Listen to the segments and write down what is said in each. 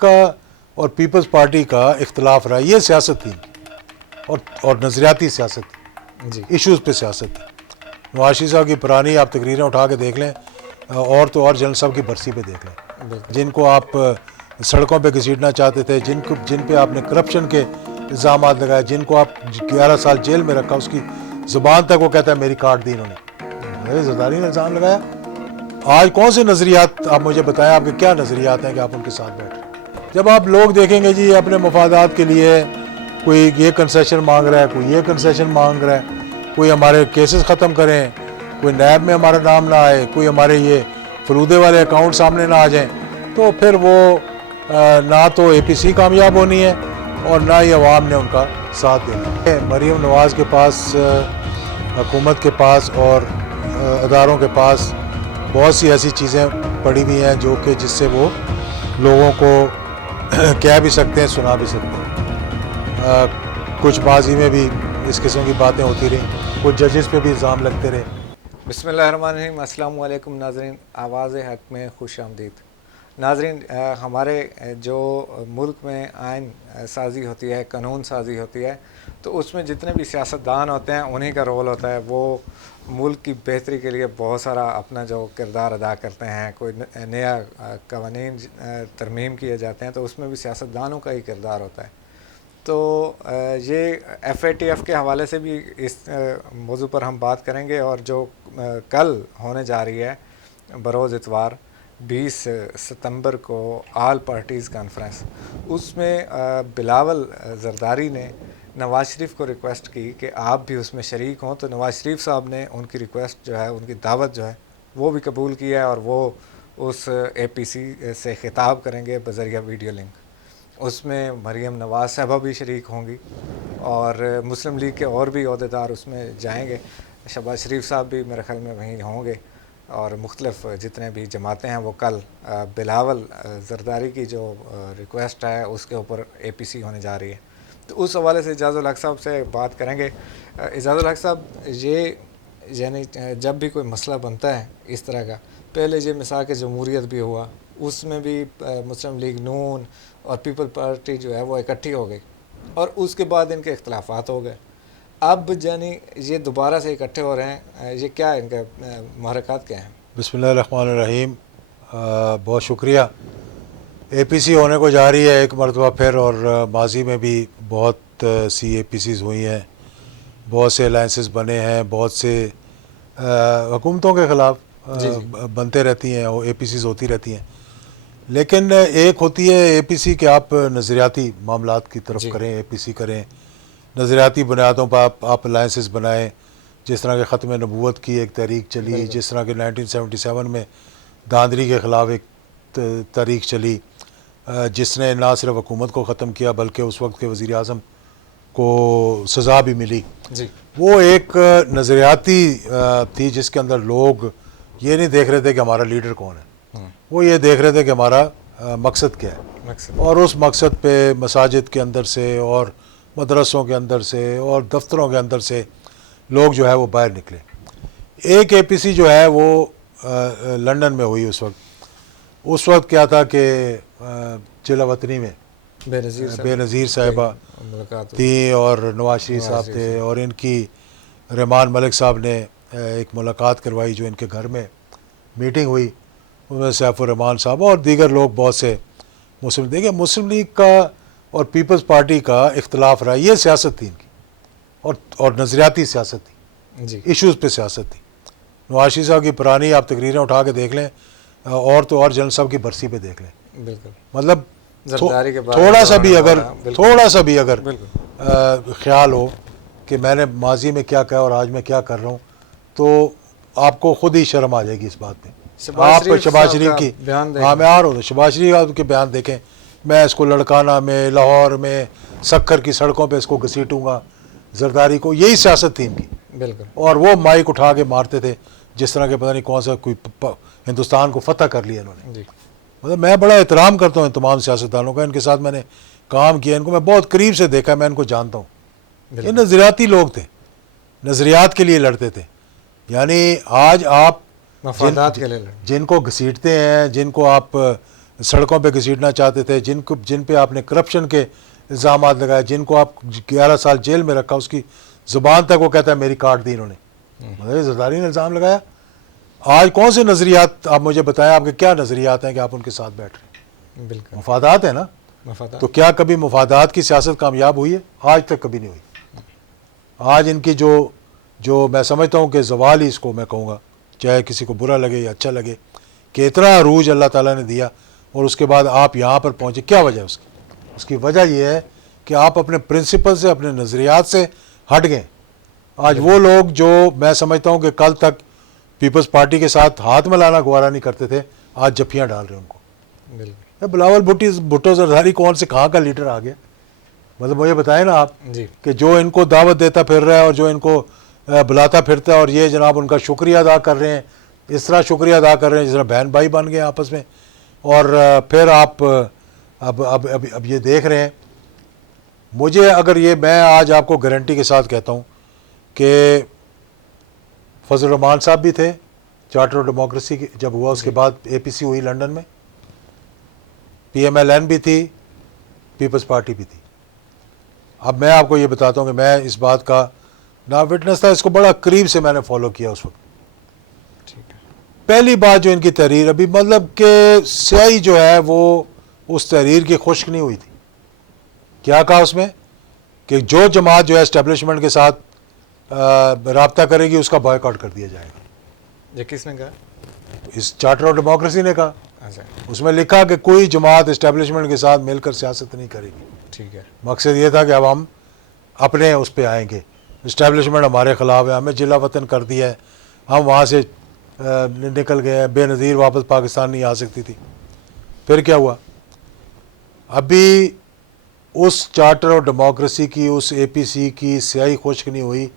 का और peoples party का इख्तलाफ रहा, ये सियासत थी और नज़रियाती सियासत थी, जी इश्यूज़ पे सियासत थी। नवाज शरीफ साहब की पुरानी आप तकरीरें उठा के देख लें, और तो और जनरल साहब की बरसी पे देख लें, बिल्कुल जिनको आप सड़कों पे घसीटना चाहते थे, जिन पे आपने करप्शन के इल्ज़ाम लगाए, जिनको आप 11 साल जेल में रखा, उसकी ज़ुबान तक वो कहता है मेरी काट दी इन्होंने, मेरे ज़रदारी ने इल्ज़ाम लगाया। आज कौन से नज़रियात आप मुझे बताएं, आपके क्या नज़रियात हैं कि आप उनके साथ बैठ रहे हैं? जब आप लोग देखेंगे जी अपने मफादात के लिए कोई ये कंसेशन मांग रहा है, कोई ये कंसेशन मांग रहा है, कोई हमारे केसेस ख़त्म करें, कोई नैब में हमारा नाम ना आए, कोई हमारे ये फलूदे वाले अकाउंट सामने ना आ जाएं, तो फिर वो ना तो APC कामयाब होनी है और ना ही अवाम ने उनका साथ देना है। मरीम नवाज़ के पास, हुकूमत के पास और अदारों के पास बहुत सी ऐसी चीज़ें पड़ी हुई हैं जो कि जिससे वो लोगों को कह भी सकते हैं, सुना भी सकते हैं। कुछ माजी में भी इस किस्म की बातें होती रहीं, कुछ जजेस पे भी इल्ज़ाम लगते रहे। बिस्मिल्लाहिर्रहमानिर्रहीम, अस्सलाम वालेकुम नाज़रीन, आवाज़ हक़ में खुश आमदीद। नाज़रीन, हमारे जो मुल्क में आइन साज़ी होती है, कानून साज़ी होती है, तो उसमें जितने भी सियासतदान होते हैं उन्हीं का रोल होता है। वो मुल्क की बेहतरी के लिए बहुत सारा अपना जो किरदार अदा करते हैं। कोई नया कवानीन तरमीम किए जाते हैं तो उसमें भी सियासतदानों का ही किरदार होता है। तो ये FATF के हवाले से भी इस मौजू पर हम बात करेंगे, और जो कल होने जा रही है बरोज़ इतवार 20 सितंबर को आल पार्टीज़ कॉन्फ्रेंस, उसमें बिलावल ज़रदारी ने नवाज़ शरीफ को रिक्वेस्ट की कि आप भी उसमें शरीक हों। तो नवाज़ शरीफ साहब ने उनकी रिक्वेस्ट जो है, उनकी दावत जो है वो भी कबूल किया है, और वो उस APC से ख़िताब करेंगे बज़रिया वीडियो लिंक। उसमें मरीम नवाज़ साहबा भी शरीक होंगी और मुस्लिम लीग के और भी अहदेदार उसमें जाएंगे। शहबाज शरीफ साहब भी मेरे ख्याल में वहीं होंगे, और मुख्तलिफ़ जितने भी जमातें हैं वो कल बिलावल ज़रदारी की जो रिक्वेस्ट है उसके ऊपर APC होने जा रही है। तो उस हवाले से एजाज़ुल हक़ साहब से बात करेंगे। एजाज़ुल हक़ साहब, ये यानी जब भी कोई मसला बनता है इस तरह का, पहले ये मिसाल के जमहूरियत भी हुआ, उसमें भी मुस्लिम लीग नून और पीपल पार्टी जो है वो इकट्ठी हो गई, और उसके बाद इनके इख्तलाफात हो गए। अब यानी ये दोबारा से इकट्ठे हो रहे हैं, ये क्या इनके महरक़ात क्या हैं? बिस्मिल्लाहिर्रहमानिर्रहीम, बहुत शुक्रिया। APC होने को जा रही है एक मरतबा फिर, और माजी में भी बहुत सी APCs हुई हैं, बहुत से अलाइंसेस बने हैं, बहुत से हुकूमतों के ख़िलाफ़ बनते रहती हैं और APCs होती रहती हैं। लेकिन एक होती है APC कि आप नज़रियाती मामलात की तरफ करें, APC करें, नज़रियाती बुनियादों पर आप अलाइंसेस बनाएं। जिस तरह के ख़त्म नबूवत की एक तहरीक चली, जिस तरह के 1977 में धांधली के ख़िलाफ़ एक तहरीक चली, जिसने ना सिर्फ हुकूमत को ख़त्म किया बल्कि उस वक्त के वज़ीर आज़म को सज़ा भी मिली जी। वो एक नज़रियाती थी जिसके अंदर लोग ये नहीं देख रहे थे कि हमारा लीडर कौन है, वो ये देख रहे थे कि हमारा मकसद क्या है। और उस मकसद पे मसाजिद के अंदर से और मदरसों के अंदर से और दफ्तरों के अंदर से लोग जो है वो बाहर निकले। एक APC जो है वो लंदन में हुई उस वक्त क्या था कि जिला वतनी में बेनज़ीर साहिबा थी और नवाज शरीफ साहब थे, और इनकी रहमान मलिक साहब ने एक मुलाकात करवाई जो इनके घर में मीटिंग हुई, उसमें सैफुर रहमान साहब और दीगर लोग बहुत से मुस्लिम। देखिए, मुस्लिम लीग का और पीपल्स पार्टी का इख्तलाफ रहा, ये सियासत थी इनकी और नज़रियाती सियासत थी, इश्यूज़ पे सियासत थी। नवाज शरीफ साहब की पुरानी आप तकरीरें उठा के देख लें, और तो और जनरल साहब की बरसी पे देख लें, बिल्कुल मतलब थोड़ा सा भी अगर ख्याल हो कि मैंने माजी में क्या कहा और आज मैं क्या कर रहा हूँ, तो आपको खुद ही शर्म आ जाएगी इस बात में। आप शहबाज शरीफ की, हाँ मैं आ रहा हूँ, शहबाज शरीफ के बयान देखें, मैं इसको लड़काना में, लाहौर में, सक्खर की सड़कों पे इसको घसीटूँगा, जरदारी को, यही सियासत थी इनकी। बिल्कुल। और वो माइक उठा के मारते थे जिस तरह के पता नहीं कौन सा कोई हिंदुस्तान को फतह कर लिया इन्होंने। मतलब मैं बड़ा एहतराम करता हूँ तमाम सियासतदानों का, इनके साथ मैंने काम किया, इनको मैं बहुत करीब से देखा, मैं इनको जानता हूँ। ये नज़रियाती लोग थे, नज़रियात के लिए लड़ते थे। यानी आज आप मफादात के लिए जिनको घसीटते हैं, जिनको आप सड़कों पे घसीटना चाहते थे, जिन पे आपने करप्शन के इल्ज़ाम लगाए, जिनको आप 11 साल जेल में रखा, उसकी ज़ुबान तक वो कहता है मेरी काट दी इन्होंने। मतलब ज़रदारी ने इल्ज़ाम लगाया। आज कौन से नज़रियात आप मुझे बताएं, आपके क्या नज़रियात हैं कि आप उनके साथ बैठ रहे हैं? बिल्कुल मुफादात है ना। मफादा तो क्या कभी मुफादात की सियासत कामयाब हुई है? आज तक कभी नहीं हुई। आज इनकी जो मैं समझता हूँ कि ज़वाल ही इसको मैं कहूँगा, चाहे किसी को बुरा लगे या अच्छा लगे, कि इतना अरूज अल्लाह ताला ने दिया और उसके बाद आप यहाँ पर पहुँचे। क्या वजह है उसकी? उसकी वजह यह है कि आप अपने प्रिंसिपल से, अपने नज़रियात से हट गए। आज वो लोग जो मैं समझता हूँ कि कल तक पीपल्स पार्टी के साथ हाथ मिलाना गवारा नहीं करते थे, आज जफ्फियाँ डाल रहे हैं उनको। बिल्कुल बिलावल भुट्टो जरदारी कौन से कहाँ का लीडर आ गया? मतलब मुझे बताएं ना आप जी कि जो इनको दावत देता फिर रहा है और जो इनको बुलाता फिरता है, और ये जनाब उनका शुक्रिया अदा कर रहे हैं, इस तरह शुक्रिया अदा कर रहे हैं जिस तरह बहन भाई बन गए आपस में। और फिर आप अब ये देख रहे हैं। मुझे अगर ये, मैं आज आपको गारंटी के साथ कहता हूँ कि फजल रहमान साहब भी थे चार्टर ऑफ डेमोक्रेसी की जब हुआ, उसके बाद APC हुई लंदन में, PMLN भी थी, पीपल्स पार्टी भी थी। अब मैं आपको ये बताता हूँ कि मैं इस बात का ना विटनेस था, इसको बड़ा करीब से मैंने फॉलो किया उस वक्त। ठीक है पहली बात जो इनकी तहरीर, अभी मतलब कि स्याही जो है वो उस तहरीर की खुश्क नहीं हुई थी। क्या कहा उसमें कि जो जमात जो है इस्टेब्लिशमेंट के साथ राब्ता करेगी उसका बॉयकॉट कर दिया जाएगा। ये किसने कहा? इस चार्टर ऑफ डेमोक्रेसी ने कहा। अच्छा उसमें लिखा कि कोई जमात इस्टेब्लिशमेंट के साथ मिलकर सियासत नहीं करेगी। ठीक है मकसद ये था कि अब हम अपने उस पर आएंगे, इस्टेब्लिशमेंट हमारे ख़िलाफ़ है, हमें जिला वतन कर दिया है, हम वहाँ से निकल गए हैं, बेनज़ीर वापस पाकिस्तान नहीं आ सकती थी। फिर क्या हुआ? अभी उस चार्टर ऑफ डेमोक्रेसी की, उस APC की स्याही खुश्क नहीं हुई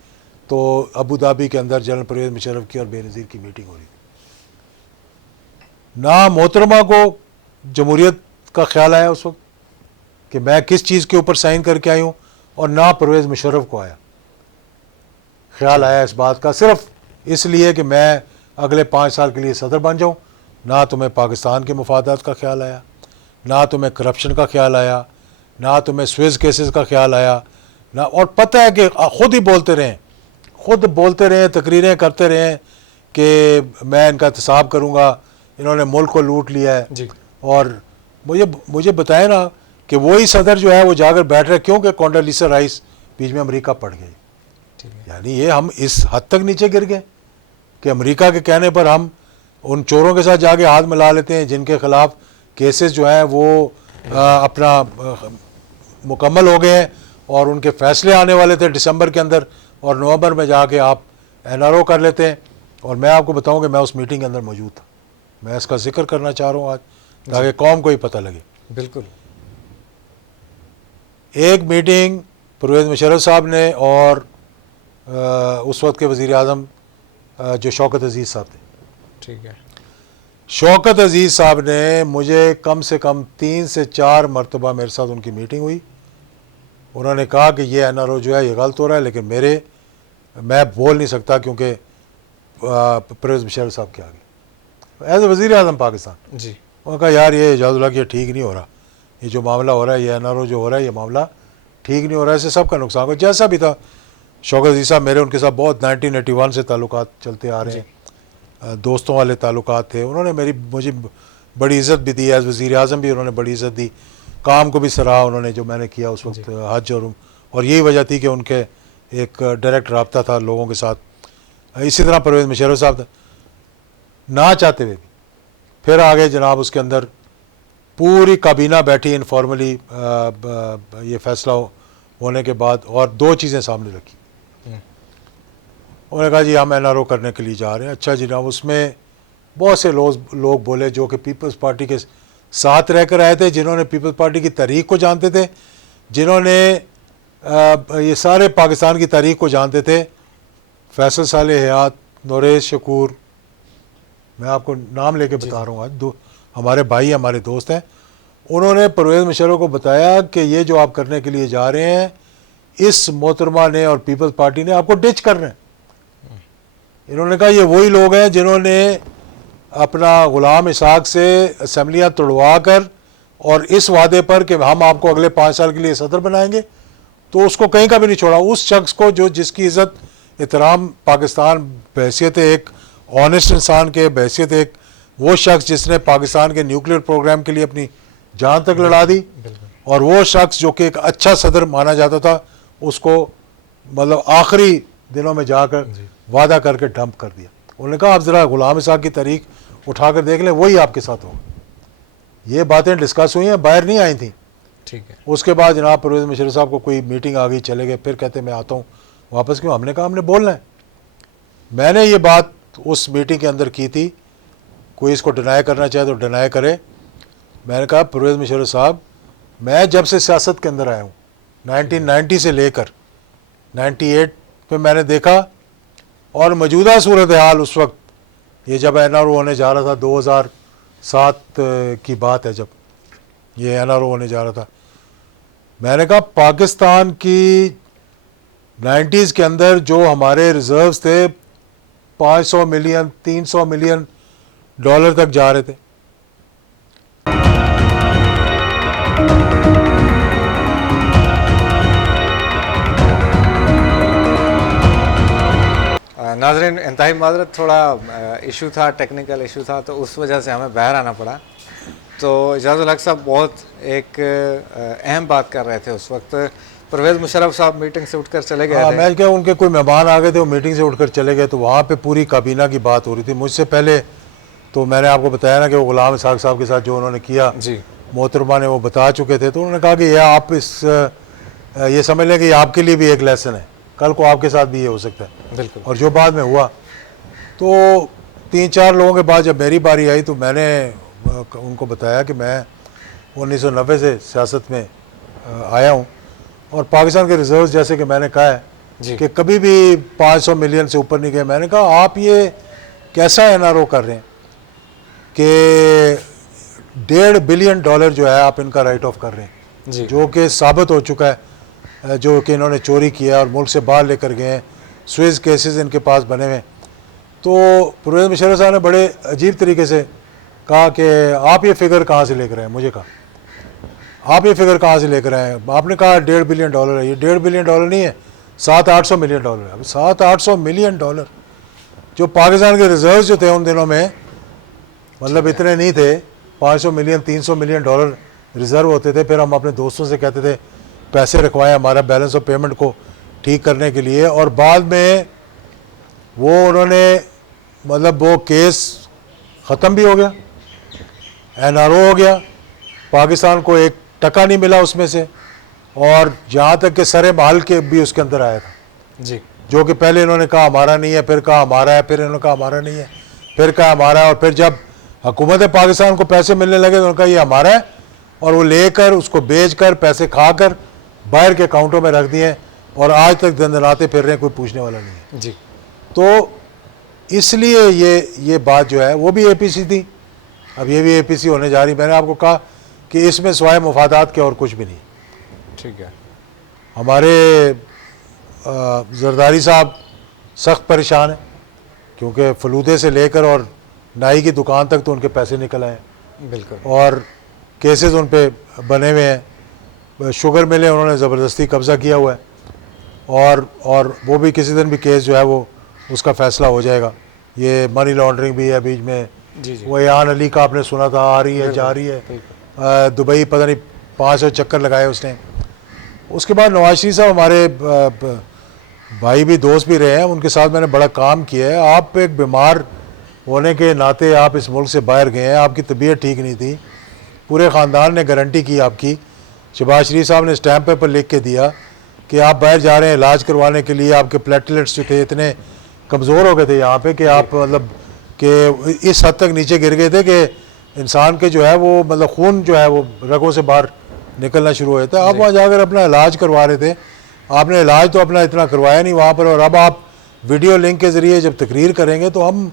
तो अबू धाबी के अंदर जनरल परवेज़ मुशर्रफ की और बेनज़ीर की मीटिंग हो रही थी। ना मोहतरमा को जमहूरियत का ख्याल आया उस वक्त कि मैं किस चीज़ के ऊपर साइन करके आई हूँ, और ना परवेज़ मुशर्रफ को आया ख्याल आया इस बात का, सिर्फ इसलिए कि मैं अगले 5 साल के लिए सदर बन जाऊँ। ना तुम्हें पाकिस्तान के मुफादात का ख्याल आया, ना तुम्हें करप्शन का ख्याल आया, ना तुम्हें स्विस केसेस का ख्याल आया, ना, और पता है कि खुद ही बोलते रहें, तकरीरें करते रहें कि मैं इनका एहतसाब करूँगा, इन्होंने मुल्क को लूट लिया है। जी और मुझे बताएं ना कि वही सदर जो है वो जाकर बैठ रहे, क्योंकि कॉन्डोलीसा राइस बीच में अमेरिका पड़ गई। ठीक है यानी ये हम इस हद तक नीचे गिर गए कि अमेरिका के कहने पर हम उन चोरों के साथ जाके हाथ मिला लेते हैं जिनके खिलाफ केसेस जो हैं वो अपना मुकम्मल हो गए हैं और उनके फैसले आने वाले थे दिसंबर के अंदर, और नवंबर में जाके आप NRO कर लेते हैं। और मैं आपको बताऊं कि मैं उस मीटिंग के अंदर मौजूद था। मैं इसका जिक्र करना चाह रहा हूँ आज ताकि कौम को ही पता लगे। बिल्कुल एक मीटिंग परवेज़ मुशर्रफ साहब ने और उस वक्त के वज़ीर आज़म जो शौकत अज़ीज़ साहब थे, ठीक है शौकत अज़ीज़ साहब ने मुझे कम से कम 3 से 4 मरतबा मेरे साथ उनकी मीटिंग हुई। उन्होंने कहा कि ये NRO जो है ये गलत हो रहा है, लेकिन मैं बोल नहीं सकता क्योंकि परवेज़ मुशर्रफ साहब के आगे एज ए वज़ीर आज़म पाकिस्तान। जी उन्होंने कहा यार ये इजाज़ुल्लाह ये ठीक नहीं हो रहा, ये जो मामला हो रहा है, ये NRO जो हो रहा है, ये मामला ठीक नहीं हो रहा है, इससे सबका नुकसान हो। जैसा भी था, शौकत अज़ीज़ साहब मेरे उनके साथ बहुत 1981 से ताल्लुकात चलते आ रहे हैं, दोस्तों वाले ताल्लुकात थे। उन्होंने मुझे बड़ी इज़्ज़त भी दी, एज़ वज़ीर आज़म भी उन्होंने बड़ी इज़्ज़त दी, काम को भी सराहा उन्होंने जो मैंने किया उस वक्त हज और यही वजह थी कि उनके एक डायरेक्ट रब्ता था लोगों के साथ। इसी तरह परवेज़ मुशर्रफ साहब ना चाहते हुए भी फिर आगे जनाब उसके अंदर पूरी काबीना बैठी इनफॉर्मली ये फ़ैसला होने के बाद, और 2 चीज़ें सामने रखी। उन्होंने कहा जी हम NRO करने के लिए जा रहे हैं। अच्छा जनाब, उसमें बहुत से लोग बोले जो कि पीपल्स पार्टी के साथ रहकर आए थे, जिन्होंने पीपल्स पार्टी की तारीख को जानते थे, जिन्होंने ये सारे पाकिस्तान की तारीख को जानते थे। फैसल साले हयात, नोरेश शकूर, मैं आपको नाम लेके बता रहा हूँ आज, हमारे भाई हमारे दोस्त हैं। उन्होंने परवेज़ मुशर्रफ को बताया कि ये जो आप करने के लिए जा रहे हैं, इस मोहतरमा ने और पीपल्स पार्टी ने आपको डिच कर रहे हैं। इन्होंने कहा ये वही लोग हैं जिन्होंने अपना गुलाम इसाक से असम्बलियाँ तोड़वा कर और इस वादे पर कि हम आपको अगले 5 साल के लिए सदर बनाएंगे, तो उसको कहीं का भी नहीं छोड़ा। उस शख्स को जो जिसकी इज़्ज़त एहतराम पाकिस्तान बहैसियत एक ऑनेस्ट इंसान के, बहैसियत एक वो शख्स जिसने पाकिस्तान के न्यूक्लियर प्रोग्राम के लिए अपनी जान तक लड़ा दी, और वो शख्स जो कि एक अच्छा सदर माना जाता था, उसको मतलब आखिरी दिनों में जाकर वादा करके डंप कर दिया। उन्होंने कहा आप ज़रा गुलाम इसाक की तारीख उठाकर देख लें, वही आपके साथ होगा। ये बातें डिस्कस हुई हैं, बाहर नहीं आई थी। ठीक है। उसके बाद जनाब परवेज़ मुशर्रफ साहब को कोई मीटिंग आ गई, चले गए, फिर कहते मैं आता हूँ वापस। क्यों? हमने कहा हमने बोलना है। मैंने ये बात उस मीटिंग के अंदर की थी, कोई इसको डिनाई करना चाहे तो डिनाई करे। मैंने कहा परवेज़ मुशर्रफ साहब, मैं जब से सियासत के अंदर आया हूँ 1990 से लेकर 98 पे मैंने देखा, और मौजूदा सूरत हाल उस वक्त, ये जब NRO होने जा रहा था 2007 की बात है, जब ये NRO होने जा रहा था, मैंने कहा पाकिस्तान की 90s के अंदर जो हमारे रिजर्व्स थे 500 मिलियन 300 मिलियन डॉलर तक जा रहे थे। नाज़रीन, इंतहाई माज़रत, थोड़ा इशू था, टेक्निकल इशू था, तो उस वजह से हमें बाहर आना पड़ा। तो इजाज़ुल हक साहब बहुत एक अहम बात कर रहे थे उस वक्त। परवेज़ मुशर्रफ साहब मीटिंग से उठकर चले गए थे। मैं क्या, उनके कोई मेहमान आ गए थे, वो मीटिंग से उठकर चले गए, तो वहाँ पे पूरी काबीना की बात हो रही थी। मुझसे पहले तो मैंने आपको बताया ना कि वो गुलाम इसाक साहब के साथ जो उन्होंने किया, जी, मोहतरमा ने वो बता चुके थे। तो उन्होंने कहा कि यह आप ये समझ लें कि आपके लिए भी एक लेसन है, कल को आपके साथ भी ये हो सकता है। बिल्कुल। और जो बाद में हुआ, तो 3-4 लोगों के बाद जब मेरी बारी आई, तो मैंने उनको बताया कि मैं 1990 से सियासत में आया हूँ, और पाकिस्तान के रिजर्व जैसे कि मैंने कहा है कि कभी भी 500 मिलियन से ऊपर नहीं गए। मैंने कहा आप ये कैसा NRO कर रहे हैं कि $1.5 बिलियन जो है आप इनका राइट ऑफ कर रहे हैं, जो कि साबित हो चुका है, जो कि इन्होंने चोरी किया और मुल्क से बाहर लेकर गए हैं, स्विस केसेस इनके पास बने हुए हैं। तो परवेज़ मुशर्रफ साहब ने बड़े अजीब तरीके से कहा कि आप ये फिगर कहाँ से लेकर आए। मुझे कहा आप ये फिगर कहाँ से लेकर आए। आपने कहा $1.5 बिलियन है, ये $1.5 बिलियन नहीं है, 700-800 मिलियन डॉलर है। अब 700-800 मिलियन डॉलर जो पाकिस्तान के रिजर्व जो थे उन दिनों में, मतलब इतने नहीं थे, 500 मिलियन 300 मिलियन डॉलर रिजर्व होते थे। फिर हम अपने दोस्तों से कहते थे पैसे रखवाएं हमारा बैलेंस ऑफ पेमेंट को ठीक करने के लिए, और बाद में वो उन्होंने मतलब वो केस ख़त्म भी हो गया, NRO हो गया, पाकिस्तान को एक टका नहीं मिला उसमें से, और जहाँ तक कि सरे महल के भी उसके अंदर आया था जी, जो कि पहले इन्होंने कहा हमारा नहीं है, फिर कहा हमारा है, फिर इन्होंने कहा हमारा नहीं है, फिर कहा हमारा है, और फिर जब हुकूमत पाकिस्तान को पैसे मिलने लगे तो उन्होंने कहा ये हमारा है, और वो लेकर उसको बेचकर पैसे खाकर बाहर के अकाउंटों में रख दिए, और आज तक दंदनाते फिर रहे हैं, कोई पूछने वाला नहीं है। जी, तो इसलिए ये बात जो है वो भी APC थी, अब ये भी APC होने जा रही। मैंने आपको कहा कि इसमें सिवाय मुफादात के और कुछ भी नहीं। ठीक है। हमारे जरदारी साहब सख्त परेशान हैं, क्योंकि फलूदे से लेकर और नाई की दुकान तक तो उनके पैसे निकल आए, बिल्कुल, और केसेस उन पे बने हुए हैं। शुगर मिलें उन्होंने ज़बरदस्ती कब्ज़ा किया हुआ है, और वो भी किसी दिन भी केस जो है वो उसका फ़ैसला हो जाएगा। ये मनी लॉन्ड्रिंग भी है बीच में। जी, जी, वो यान अली का आपने सुना था, आ रही है जा रही है, दुबई पता नहीं 500 चक्कर लगाए उसने। उसके बाद नवाज शरीफ साहब हमारे भाई भी दोस्त भी रहे हैं, उनके साथ मैंने बड़ा काम किया है। आप एक बीमार होने के नाते आप इस मुल्क से बाहर गए हैं, आपकी तबीयत ठीक नहीं थी, पूरे ख़ानदान ने गारंटी की आपकी। शहबाज शरीफ साहब ने स्टैम्प पेपर लिख के दिया कि आप बाहर जा रहे हैं इलाज करवाने के लिए, आपके प्लेटलेट्स जो थे इतने कमज़ोर हो गए थे यहाँ पे कि आप मतलब कि इस हद तक नीचे गिर गए थे कि इंसान के जो है वो मतलब खून जो है वो रगों से बाहर निकलना शुरू हो जाता है। आप वहाँ जाकर अपना इलाज करवा रहे थे, आपने इलाज तो अपना इतना करवाया नहीं वहाँ पर, और अब आप वीडियो लिंक के ज़रिए जब तकरीर करेंगे तो हम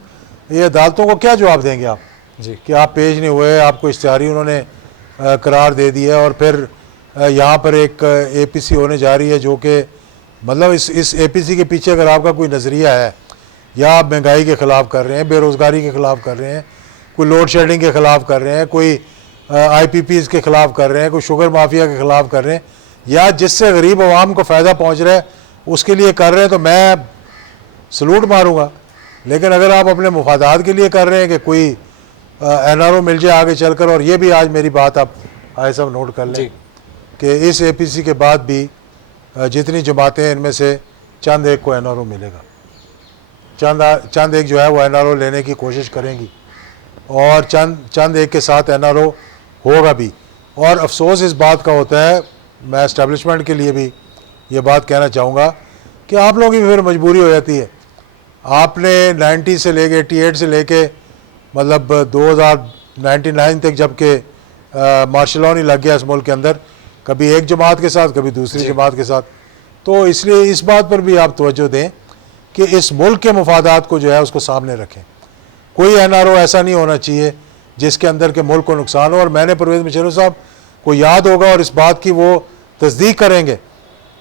ये अदालतों को क्या जवाब देंगे आप जी, कि आप पेश नहीं हुए, आपको इश्तिहारी उन्होंने करार दे दिया, और फिर यहाँ पर एक APC होने जा रही है जो कि मतलब इस APC के पीछे अगर आपका कोई नज़रिया है, या आप महंगाई के ख़िलाफ़ कर रहे हैं, बेरोज़गारी के ख़िलाफ़ कर रहे हैं, कोई लोड शेडिंग के ख़िलाफ़ कर रहे हैं, कोई IPPs के ख़िलाफ़ कर रहे हैं, कोई शुगर माफिया के ख़िलाफ़ कर रहे हैं, या जिससे गरीब आवाम को फ़ायदा पहुँच रहा है उसके लिए कर रहे हैं, तो मैं सलूट मारूँगा। लेकिन अगर आप अपने मुफादात के लिए कर रहे हैं कि कोई NRO मिल जाए आगे चलकर, और ये भी आज मेरी बात आप आए सब नोट कर लें कि इस APC के बाद भी जितनी जमातें हैं इनमें से चंद एक को NRO मिलेगा, चंद एक जो है वो NRO लेने की कोशिश करेंगी, और चंद एक के साथ NRO होगा भी। और अफसोस इस बात का होता है, मैं इस्टेब्लिशमेंट के लिए भी ये बात कहना चाहूँगा कि आप लोगों की फिर मजबूरी हो जाती है। आपने 90 से लेके 88 से लेके मतलब 2099 तक जबकि मार्शल लॉ नहीं लग गया इस मुल्क के अंदर, कभी एक जमात के साथ कभी दूसरी जमात के साथ, तो इसलिए इस बात पर भी आप तवज्जो दें कि इस मुल्क के मफादात को जो है उसको सामने रखें। कोई NRO ऐसा नहीं होना चाहिए जिसके अंदर के मुल्क को नुकसान हो। और मैंने परवेज़ मुशर्रफ साहब को याद होगा और इस बात की वो तस्दीक करेंगे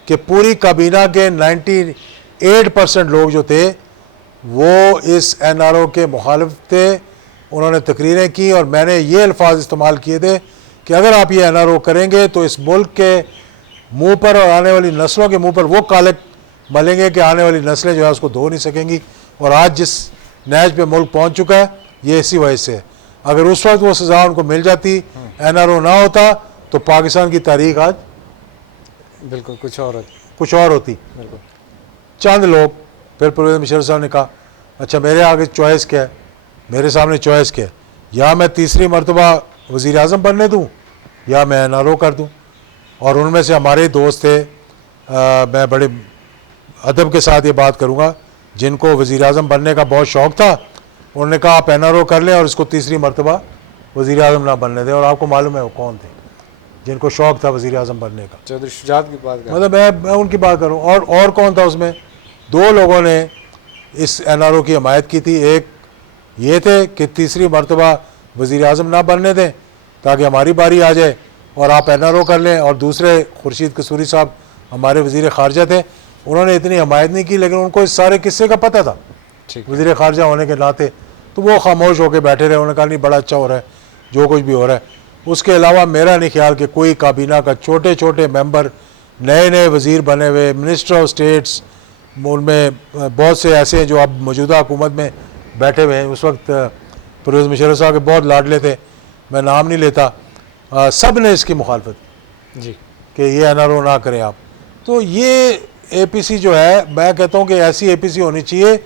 कि पूरी काबीना के 98% लोग जो थे वो इस NRO के मुखालिफ थे। उन्होंने तकरीरें की और मैंने ये अल्फाज इस्तेमाल किए थे कि अगर आप ये NRO करेंगे तो इस मुल्क के मुंह पर और आने वाली नस्लों के मुंह पर वो काले मलेंगे कि आने वाली नस्लें जो है उसको धो नहीं सकेंगी। और आज जिस नहज पे मुल्क पहुंच चुका है ये इसी वजह से है। अगर उस वक्त वो सज़ा उनको मिल जाती, NRO ना होता, तो पाकिस्तान की तारीख आज बिल्कुल कुछ और होती। बिल्कुल। चंद लोग, फिर परवेज़ मुशर्रफ साहब ने कहा अच्छा मेरे आगे चॉइस क्या है, मेरे सामने चॉइस क्या है, या मैं तीसरी मरतबा वज़ीर आज़म बनने दूँ या मैं NRO कर दूँ। और उनमें से हमारे दोस्त थे, मैं बड़े अदब के साथ ये बात करूँगा, जिनको वज़ीर आज़म बनने का बहुत शौक़ था, उन्होंने कहा आप NRO कर लें और इसको तीसरी मरतबा वज़ीर आज़म ना बनने दें। और आपको मालूम है वो कौन थे जिनको शौक़ था वज़ीर आज़म बनने का? चौधरी शुजात की बात कर, मतलब मैं उनकी बात करूँ। और कौन था उसमें? दो लोगों ने इस NRO की हमायत की थी। एक ये थे कि तीसरी मरतबा वज़ीर आज़म ना बनने दें ताकि हमारी बारी आ जाए और आप NRO कर लें। और दूसरे खुर्शीद कसूरी साहब हमारे वज़ीर ख़ारजा थे, उन्होंने इतनी हमायत नहीं की, लेकिन उनको इस सारे किस्से का पता था वज़ीर ख़ारजा होने के नाते, तो वो खामोश होकर बैठे रहे। उन्होंने कहा नहीं बड़ा अच्छा हो रहा है जो कुछ भी हो रहा है। उसके अलावा मेरा नहीं ख्याल कि कोई काबीना का छोटे छोटे मेंबर, नए नए वज़ीर बने हुए, मिनिस्टर ऑफ स्टेट्स, उनमें बहुत से ऐसे हैं जो अब मौजूदा हुकूमत में बैठे हुए हैं। उस वक्त परवेज़ मुशर्रफ साहब के बहुत लाडले थे, मैं नाम नहीं लेता, सब ने इसकी मुखालफत जी कि ये NRO ना करें आप। तो ये APC जो है, मैं कहता हूँ कि ऐसी APC होनी चाहिए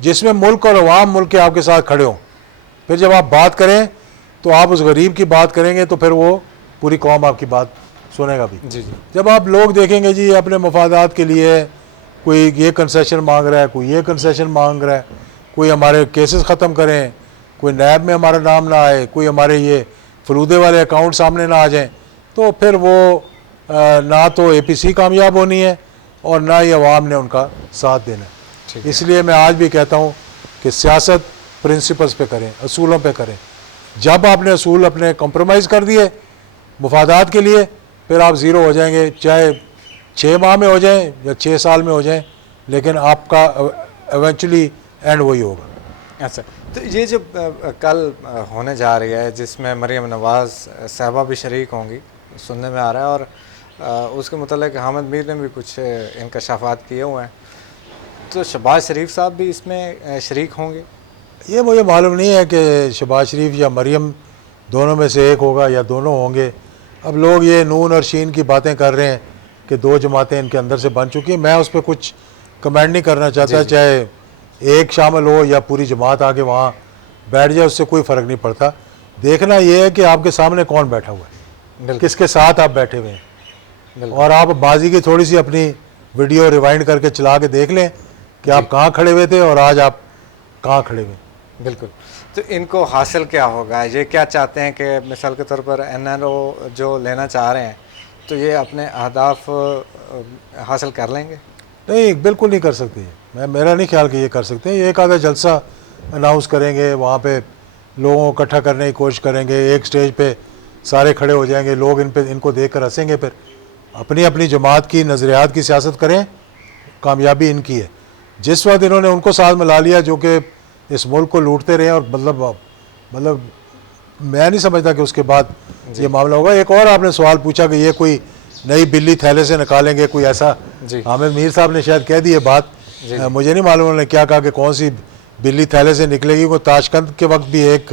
जिसमें मुल्क और अवाम मुल्क के आपके साथ खड़े हों। फिर जब आप बात करें तो आप उस गरीब की बात करेंगे तो फिर वो पूरी कौम आपकी बात सुनेगा भी। जी जी जब आप लोग देखेंगे जी अपने मफादात के लिए कोई ये कंसेशन मांग रहा है, कोई ये कंसेशन मांग रहा है, कोई हमारे केसेस ख़त्म करें, कोई नैब में हमारा नाम ना आए, कोई हमारे ये फलूदे वाले अकाउंट सामने ना आ जाएं, तो फिर वो ना तो APC कामयाब होनी है और ना ही अवाम ने उनका साथ देना है। इसलिए मैं आज भी कहता हूँ कि सियासत प्रिंसिपल्स पे करें, असूलों पे करें। जब आपने असूल अपने कॉम्प्रोमाइज़ कर दिए मुफादात के लिए, फिर आप ज़ीरो हो जाएंगे, चाहे 6 माह में हो जाएं या 6 साल में हो जाएं, लेकिन आपका एवेंचुअली एंड वही होगा। अच्छा, तो ये जो कल होने जा रही है जिसमें मरीम नवाज़ साहबा भी शरीक होंगी, सुनने में आ रहा है, और उसके मुतालिक हामिद मीर ने भी कुछ इंकशाफात किए हुए हैं, तो शहबाज शरीफ साहब भी इसमें शरीक होंगे? ये मुझे मालूम नहीं है कि शहबाज शरीफ या मरीम दोनों में से एक होगा या दोनों होंगे। अब लोग ये नून और शीन की बातें कर रहे हैं कि 2 जमातें इनके अंदर से बन चुकी हैं। मैं उस पर कुछ कमेंट नहीं करना चाहता, चाहे एक शामिल हो या पूरी जमात आके वहाँ बैठ जाए, उससे कोई फ़र्क नहीं पड़ता। देखना ये है कि आपके सामने कौन बैठा हुआ है, किसके साथ आप बैठे हुए हैं। और आप बाजी की थोड़ी सी अपनी वीडियो रिवाइंड करके चला के देख लें कि आप कहाँ खड़े हुए थे और आज आप कहाँ खड़े हुए। बिल्कुल। तो इनको हासिल क्या होगा, ये क्या चाहते हैं कि मिसाल के तौर पर NRO जो लेना चाह रहे हैं तो ये अपने अहदाफ हासिल कर लेंगे? नहीं, बिल्कुल नहीं कर सकते। मेरा नहीं ख्याल कि ये कर सकते हैं। ये एक आधा जलसा अनाउंस करेंगे, वहाँ पे लोगों को इकट्ठा करने की कोशिश करेंगे, एक स्टेज पे सारे खड़े हो जाएंगे, लोग इनको देख कर हंसेंगे। फिर अपनी अपनी जमात की नज़रियात की सियासत करें, कामयाबी इनकी है। जिस वक्त इन्होंने उनको साथ मिला लिया जो कि इस मुल्क को लूटते रहे और मतलब मतलब मैं नहीं समझता कि उसके बाद ये मामला होगा। एक और आपने सवाल पूछा कि ये कोई नई बिल्ली थैले से निकालेंगे, कोई ऐसा, जी। हामिद मीर साहब ने शायद कह दी है बात, मुझे नहीं मालूम उन्होंने क्या कहा कि कौन सी बिल्ली थैले से निकलेगी। वो ताशकंद के वक्त भी एक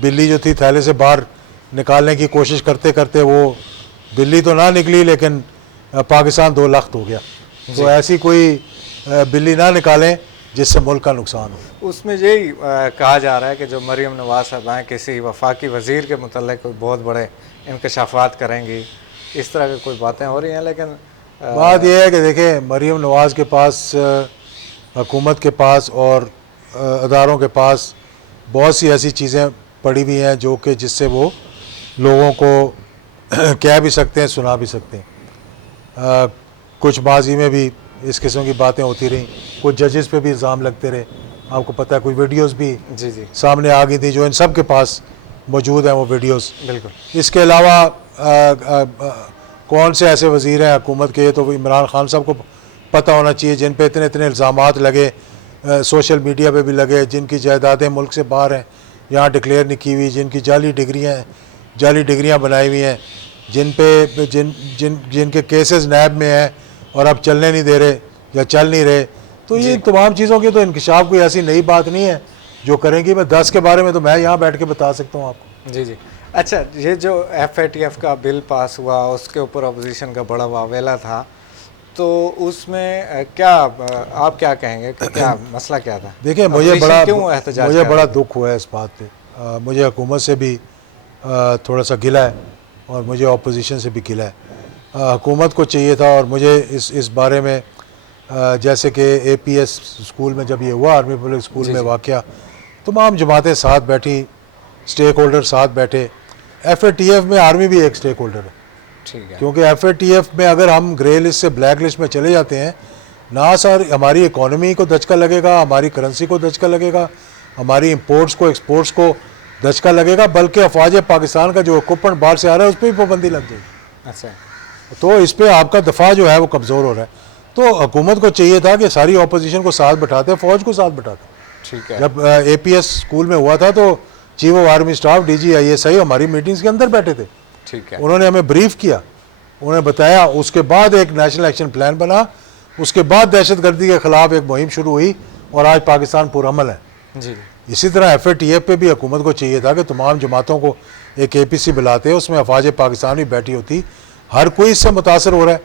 बिल्ली जो थी थैले से बाहर निकालने की कोशिश करते करते वो बिल्ली तो ना निकली, लेकिन पाकिस्तान 2 लाख हो गया। तो ऐसी कोई बिल्ली ना निकालें जिससे मुल्क का नुकसान हो। उसमें यही कहा जा रहा है कि जो मरीम नवाज साहब किसी वफाकी वज़ीर के मतलब कोई बहुत बड़े इंकशाफात करेंगी, इस तरह की कोई बातें हो रही हैं। लेकिन बात यह है कि देखें, मरीम नवाज़ के पास, हुकूमत के पास और अदारों के पास बहुत सी ऐसी चीज़ें पड़ी हुई हैं जो कि जिससे वो लोगों को कह भी सकते हैं, सुना भी सकते हैं। कुछ माजी में भी इस किस्म की बातें होती रहीं, कुछ जजेस पे भी इल्ज़ाम लगते रहे, आपको पता है। कुछ वीडियोस भी जी सामने आ गई थी जो इन सब के पास मौजूद हैं वो वीडियोस। बिल्कुल। इसके अलावा कौन से ऐसे वज़ीर हैं हुकूमत के, तो इमरान खान साहब को पता होना चाहिए, जिन पे इतने इतने इल्ज़ामात लगे, सोशल मीडिया पे भी लगे, जिनकी जायदादें मुल्क से बाहर हैं, यहाँ डिक्लेयर नहीं की हुई, जिनकी जाली डिग्रियाँ बनाई हुई हैं, जिनके केसेस नैब में हैं और अब चलने नहीं दे रहे या चल नहीं रहे। तो ये तमाम चीज़ों की तो इंकशाफ कोई ऐसी नई बात नहीं है जो करेंगी। मैं 10 के बारे में तो मैं यहाँ बैठ के बता सकता हूँ आपको। जी। अच्छा, ये जो FATF का बिल पास हुआ, उसके ऊपर अपोजिशन का बड़ा वावेला था, तो उसमें क्या आप क्या कहेंगे कि क्या मसला क्या था? देखिए, मुझे बड़ा दुख हुआ है इस बात पे। मुझे हुकूमत से भी थोड़ा सा गिला है और मुझे अपोजिशन से भी गिला है। हुकूमत को चाहिए था, और मुझे इस बारे में जैसे कि APS स्कूल में जब ये हुआ, आर्मी पब्लिक स्कूल में वाक़या, तमाम जमातें साथ बैठी, स्टेक होल्डर साथ बैठे। FATF में आर्मी भी एक स्टेक होल्डर है, ठीक है, क्योंकि FATF में अगर हम ग्रे लिस्ट से ब्लैक लिस्ट में चले जाते हैं ना सर, हमारी इकॉनमी को दचका लगेगा, हमारी करेंसी को दचका लगेगा, हमारी इंपोर्ट्स को एक्सपोर्ट्स को दचका लगेगा, बल्कि अफवाज पाकिस्तान का जो इक्विपमेंट बाहर से आ रहा है उस पर भी पाबंदी लग जाएगी। अच्छा, तो इस पर आपका दफा जो है वो कमज़ोर हो रहा है। तो हुकूमत को चाहिए था कि सारी अपोजिशन को साथ बैठाते, फ़ौज को साथ बैठाते। ठीक है। जब APS स्कूल में हुआ था तो chief of army staff DG ISI हमारी मीटिंग्स के अंदर बैठे थे। ठीक है। उन्होंने हमें ब्रीफ किया, उन्होंने बताया, उसके बाद एक नेशनल एक्शन प्लान बना, उसके बाद दहशतगर्दी के ख़िलाफ़ एक मुहिम शुरू हुई और आज पाकिस्तान पुरअमन है। जी। इसी तरह FATF पे भी हुकूमत को चाहिए था कि तमाम जमातों को एक APC बुलाते, उसमें अफवाज पाकिस्तान भी बैठी होती। हर कोई इससे मुतासर हो रहा है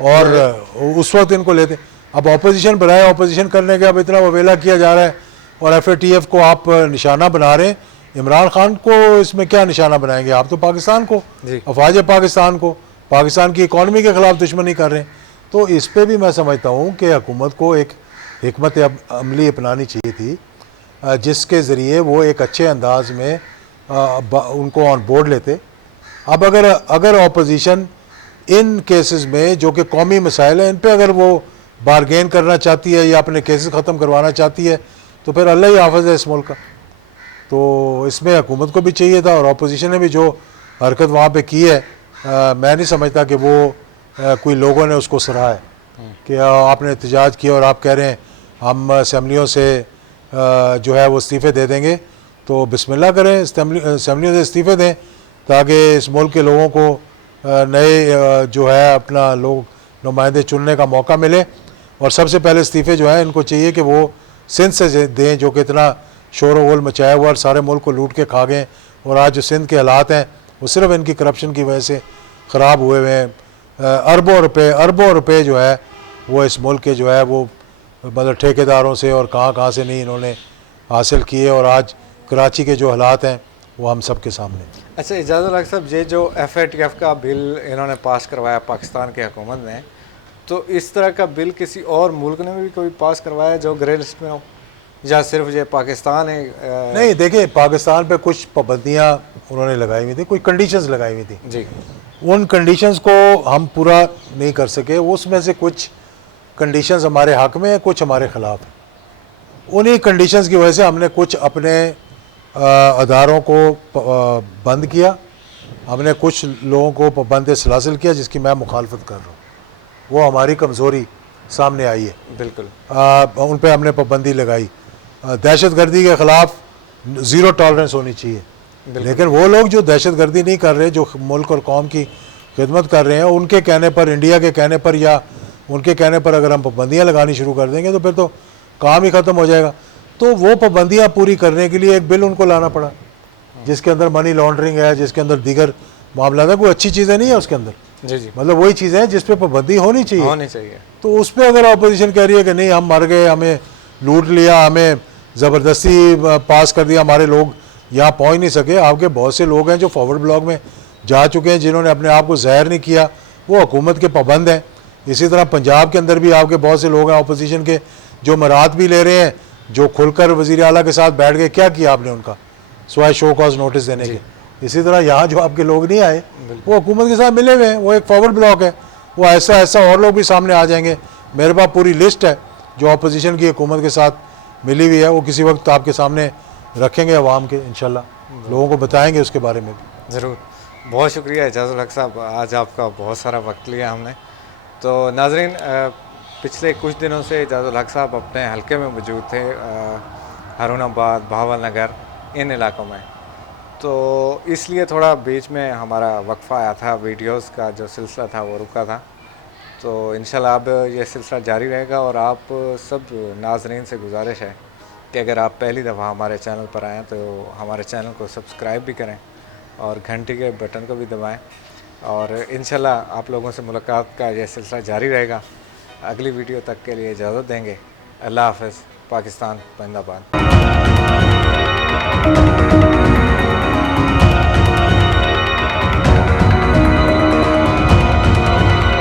और उस वक्त इनको लेते। अब अपोजिशन बनाए, अपोजिशन करने के अब इतना ववेला किया जा रहा है और FATF को आप निशाना बना रहे हैं। इमरान खान को इसमें क्या निशाना बनाएंगे आप? तो पाकिस्तान को, अफवाज पाकिस्तान को, पाकिस्तान की इकॉनमी के ख़िलाफ़ दुश्मनी कर रहे हैं। तो इस पर भी मैं समझता हूँ कि हुकूमत को एक हिकमत अमली अपनानी चाहिए थी, जिसके ज़रिए वो एक अच्छे अंदाज में उनको ऑन बोर्ड लेते। अब अगर अपोजिशन इन केसेस में जो कि कौमी मसाइल हैं, इन पे अगर वो बारगेन करना चाहती है या अपने केसेस ख़त्म करवाना चाहती है, तो फिर अल्लाह ही हाफ़िज़ है इस मुल्क का। तो इसमें हुकूमत को भी चाहिए था, और अपोजिशन ने भी जो हरकत वहाँ पे की है, मैं नहीं समझता कि वो कोई लोगों ने उसको सराहा है कि आपने एहतजाज किया और आप कह रहे हैं हम असम्बलियों से जो है वो इस्तीफ़े दे देंगे। तो बिस्मिल्लाह करें, असम्बलियों से इस्तीफ़े दें ताकि इस मुल्क के लोगों को नए जो है अपना लोग नुमाइंदे चुनने का मौका मिले। और सबसे पहले इस्तीफ़े जो है इनको चाहिए कि वो सिंध से दें, जो कि इतना शोर वोल मचाया हुआ और सारे मुल्क को लूट के खा गए, और आज जो सिंध के हालात हैं वो सिर्फ इनकी करप्शन की वजह से ख़राब हुए हुए हैं। अरबों रुपए जो है वो इस मुल्क के जो है वो मतलब ठेकेदारों से और कहाँ से नहीं इन्होंने हासिल किए, और आज कराची के जो हालात हैं वो हम सब के सामने। अच्छा, इजाज़ुल हक साहब, ये जो FATF का बिल इन्होंने पास करवाया पाकिस्तान की हुकूमत ने, तो इस तरह का बिल किसी और मुल्क ने भी कोई पास करवाया जो ग्रे लिस्ट में हो, या सिर्फ ये पाकिस्तान है? नहीं, देखिए, पाकिस्तान पे कुछ पाबंदियाँ उन्होंने लगाई हुई थी, कोई कंडीशंस लगाई हुई थी जी। उन कंडीशंस को हम पूरा नहीं कर सके। उसमें से कुछ कंडीशंस हमारे हक में है, कुछ हमारे ख़िलाफ़ है। उन्हीं कंडीशंस की वजह से हमने कुछ अपने अदारों को बंद किया, हमने कुछ लोगों को पाबंद सलासिल किया, जिसकी मैं मुखालफत कर रहा हूँ। वो हमारी कमज़ोरी सामने आई है। बिल्कुल। उन पर हमने पाबंदी लगाई। दहशत गर्दी के ख़िलाफ़ ज़ीरो टॉलरेंस होनी चाहिए। लेकिन वो लोग जो दहशतगर्दी नहीं कर रहे, जो मुल्क और कौम की खिदमत कर रहे हैं, उनके कहने पर, इंडिया के कहने पर या उनके कहने पर अगर हम पाबंदियाँ लगानी शुरू कर देंगे तो फिर तो काम ही ख़त्म हो जाएगा। तो वो पाबंदियाँ पूरी करने के लिए एक बिल उनको लाना पड़ा जिसके अंदर मनी लॉन्ड्रिंग है, जिसके अंदर दीगर मामला है। कोई अच्छी चीज़ें नहीं है उसके अंदर, जी जी, मतलब वही चीज़ें हैं जिस पे पाबंदी होनी चाहिए। होनी चाहिए। तो उस पर अगर अपोजिशन कह रही है कि नहीं हम मर गए, हमें लूट लिया, हमें ज़बरदस्ती पास कर दिया, हमारे लोग यहाँ पहुँच नहीं सके। आपके बहुत से लोग हैं जो फॉरवर्ड ब्लॉक में जा चुके हैं, जिन्होंने अपने आप को ज़ाहिर नहीं किया, वो हुकूमत के पाबंद हैं। इसी तरह पंजाब के अंदर भी आपके बहुत से लोग हैं अपोजिशन के जो मरात भी ले रहे हैं, जो खुलकर वज़ीर आला के साथ बैठ गए। क्या किया आपने उनका स्वाय शो कॉज नोटिस देने के? इसी तरह यहाँ जो आपके लोग नहीं आए वो हुकूमत के साथ मिले हुए हैं, वो एक फॉरवर्ड ब्लॉक है। वो ऐसा ऐसा और लोग भी सामने आ जाएंगे। मेरे पास पूरी लिस्ट है जो अपोजिशन की हुकूमत के साथ मिली हुई है, वो किसी वक्त आपके सामने रखेंगे अवाम के, इंशाल्लाह लोगों को बताएंगे उसके बारे में भी। ज़रूर, बहुत शुक्रिया एजाज़ुल हक साहब, आज आपका बहुत सारा वक्त लिया हमने। तो नाज़रीन, पिछले कुछ दिनों से एजाज़ुल हक साहब अपने हलके में मौजूद थे, हारूनाबाद, भावल नगर, इन इलाकों में। तो इसलिए थोड़ा बीच में हमारा वक्फ़ा आया था, वीडियोस का जो सिलसिला था वो रुका था। तो इंशाल्लाह अब ये सिलसिला जारी रहेगा। और आप सब नाज़रीन से गुजारिश है कि अगर आप पहली दफ़ा हमारे चैनल पर आएँ तो हमारे चैनल को सब्सक्राइब भी करें और घंटी के बटन को भी दबाएं। और इंशाल्लाह आप लोगों से मुलाकात का यह सिलसिला जारी रहेगा। अगली वीडियो तक के लिए इजाज़त देंगे। अल्लाह हाफ़िज़। पाकिस्तान जिंदाबाद।